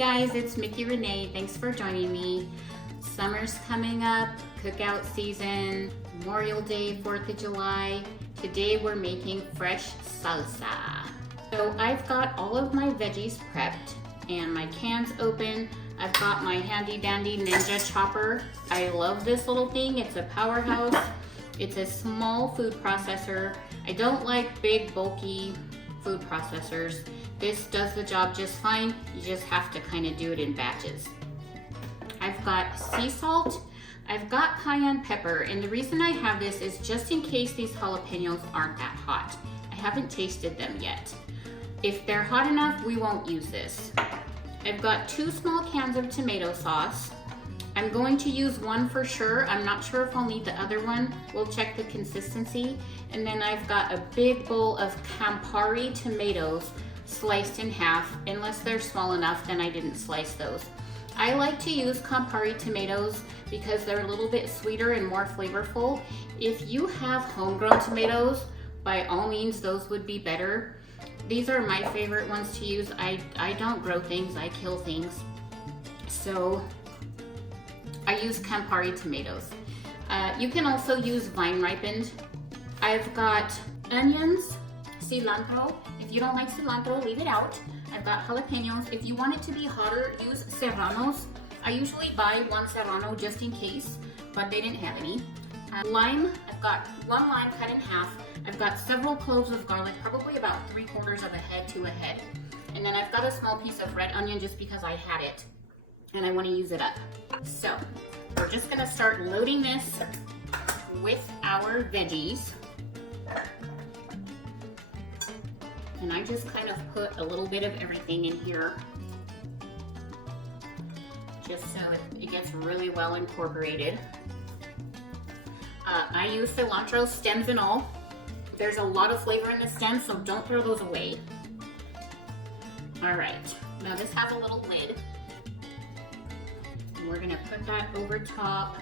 guys, it's Mickey Renee. Thanks for joining me. Summer's coming up, cookout season, Memorial Day, 4th of July. Today we're making fresh salsa. So I've got all of my veggies prepped and my cans open. I've got my handy dandy Ninja chopper. I love this little thing. It's a powerhouse. It's a small food processor. I don't like big bulky food processors. This does the job just fine. You just have to kind of do it in batches. I've got sea salt. I've got cayenne pepper, and the reason I have this is just in case these jalapenos aren't that hot. I haven't tasted them yet. If they're hot enough, we won't use this. I've got 2 small cans of tomato sauce. I'm going to use one for sure. I'm not sure if I'll need the other one. We'll check the consistency. And then I've got a big bowl of Campari tomatoes sliced in half. Unless they're small enough, then I didn't slice those. I like to use Campari tomatoes because they're a little bit sweeter and more flavorful. If you have homegrown tomatoes, by all means, those would be better. These are my favorite ones to use. I don't grow things, I kill things. So I use Campari tomatoes. You can also use vine ripened. I've got onions, cilantro. If you don't like cilantro, leave it out. I've got jalapenos. If you want it to be hotter, use serranos. I usually buy 1 serrano just in case, but they didn't have any. Lime, I've got 1 lime cut in half. I've got several cloves of garlic, probably about 3/4 of a head to a head. And then I've got a small piece of red onion just because I had it and I want to use it up. So we're just gonna start loading this with our veggies. And I just kind of put a little bit of everything in here just so it gets really well incorporated. I use cilantro stems and all. There's a lot of flavor in the stems, so don't throw those away. All right, now this has a little lid. And we're gonna put that over top.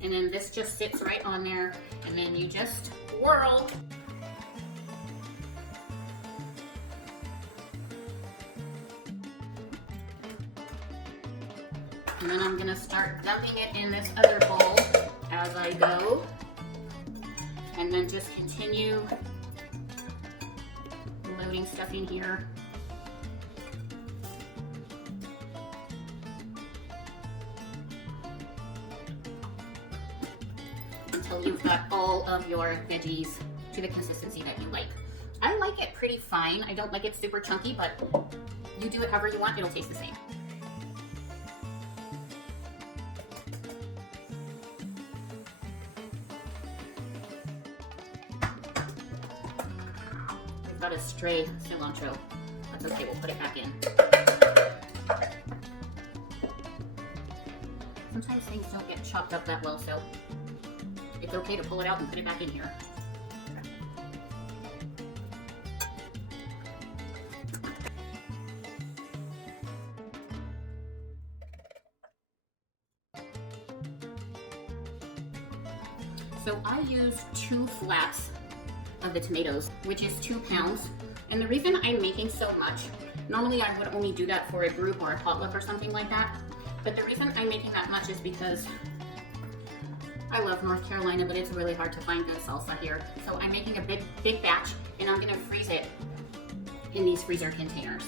And then this just sits right on there, and then you just whirl. And then I'm gonna start dumping it in this other bowl as I go. And then just continue loading stuff in here. Until you've got all of your veggies to the consistency that you like. I like it pretty fine. I don't like it super chunky, but you do it however you want, it'll taste the same. Got a stray cilantro. That's okay, we'll put it back in. Sometimes things don't get chopped up that well, so it's okay to pull it out and put it back in here. So I use 2 flats of the tomatoes, which is 2 pounds. And the reason I'm making so much, normally I would only do that for a group or a potluck or something like that, but the reason I'm making that much is because I love North Carolina, but it's really hard to find good salsa here. So I'm making a big batch, and I'm gonna freeze it in these freezer containers.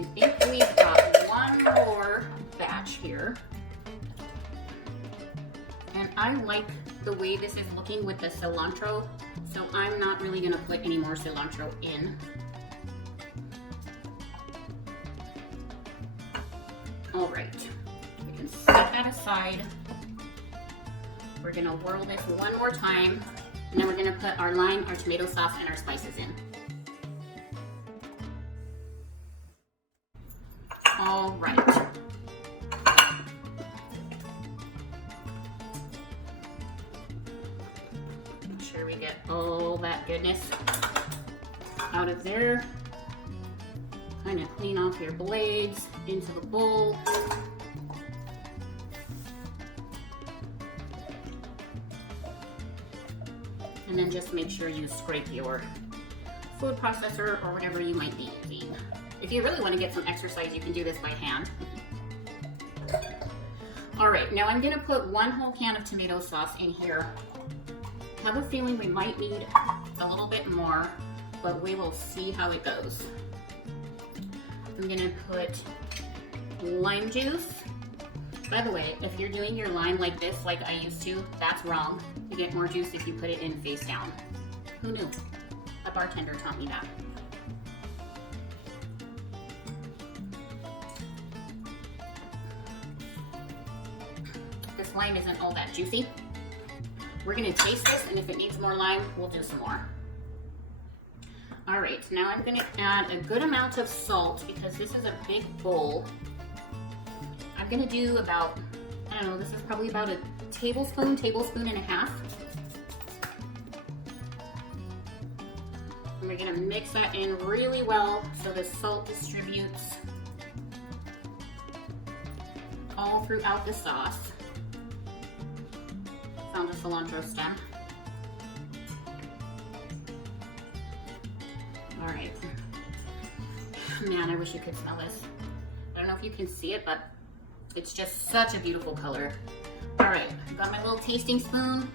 I think we've got 1 more batch here. And I like the way this is looking with the cilantro, so I'm not really gonna put any more cilantro in. All right, we can set that aside. We're gonna whirl this 1 more time, and then we're gonna put our lime, our tomato sauce, and our spices in. All right. Make sure we get all that goodness out of there. kind of clean off your blades into the bowl. And then just make sure you scrape your food processor or whatever you might be using. If you really want to get some exercise, you can do this by hand. All right, now I'm gonna put 1 whole can of tomato sauce in here. I have a feeling we might need a little bit more, but we will see how it goes. I'm gonna put lime juice. By the way, if you're doing your lime like this, like I used to, that's wrong. You get more juice if you put it in face down. Who knew? A bartender taught me that. This lime isn't all that juicy. We're gonna taste this, and if it needs more lime, we'll do some more. All right, now I'm gonna add a good amount of salt because this is a big bowl. I'm gonna do about, I don't know, this is probably about a tablespoon and a half. And we're gonna mix that in really well so the salt distributes all throughout the sauce. Found a cilantro stem. All right. Man, I wish you could smell this. I don't know if you can see it, but it's just such a beautiful color. All right, got my little tasting spoon.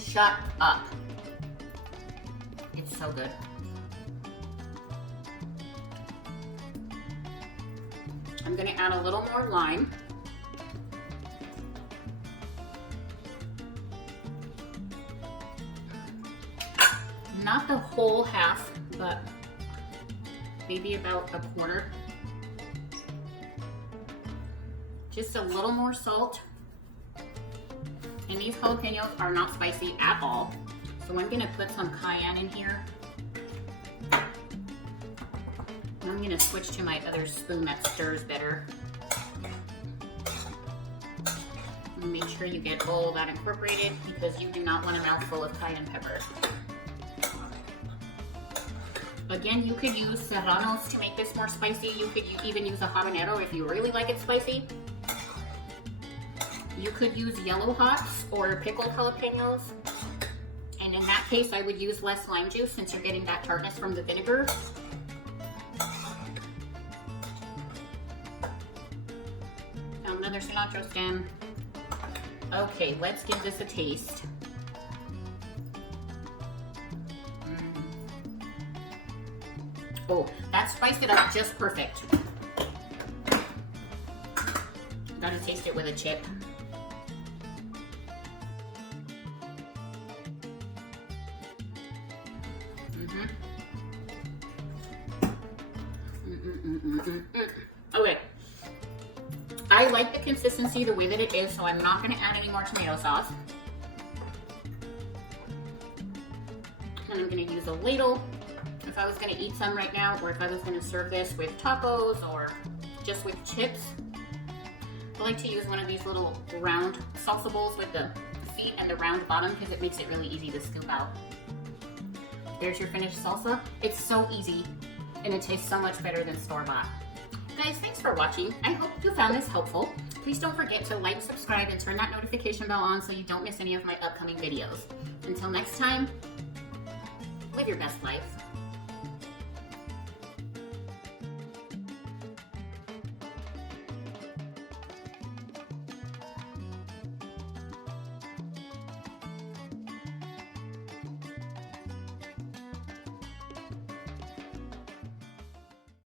Shut up. It's so good. I'm gonna add a little more lime. Not the whole half, but maybe about a quarter. Just a little more salt. And these jalapenos are not spicy at all. So I'm gonna put some cayenne in here. I'm gonna switch to my other spoon that stirs better. And make sure you get all that incorporated because you do not want a mouthful of cayenne pepper. Again, you could use serranos to make this more spicy. You could even use a habanero if you really like it spicy. You could use yellow hots or pickled jalapenos. And in that case, I would use less lime juice since you're getting that tartness from the vinegar. Now another cilantro stem. Okay, let's give this a taste. Oh, that spiced it up just perfect. Gotta taste it with a chip. Okay. I like the consistency the way that it is, so I'm not gonna add any more tomato sauce. And I'm gonna use a ladle. If I was gonna eat some right now, or if I was gonna serve this with tacos or just with chips, I like to use one of these little round salsa bowls with the feet and the round bottom because it makes it really easy to scoop out. There's your finished salsa. It's so easy and it tastes so much better than store-bought. Guys, thanks for watching. I hope you found this helpful. Please don't forget to like, subscribe, and turn that notification bell on so you don't miss any of my upcoming videos. Until next time, live your best life.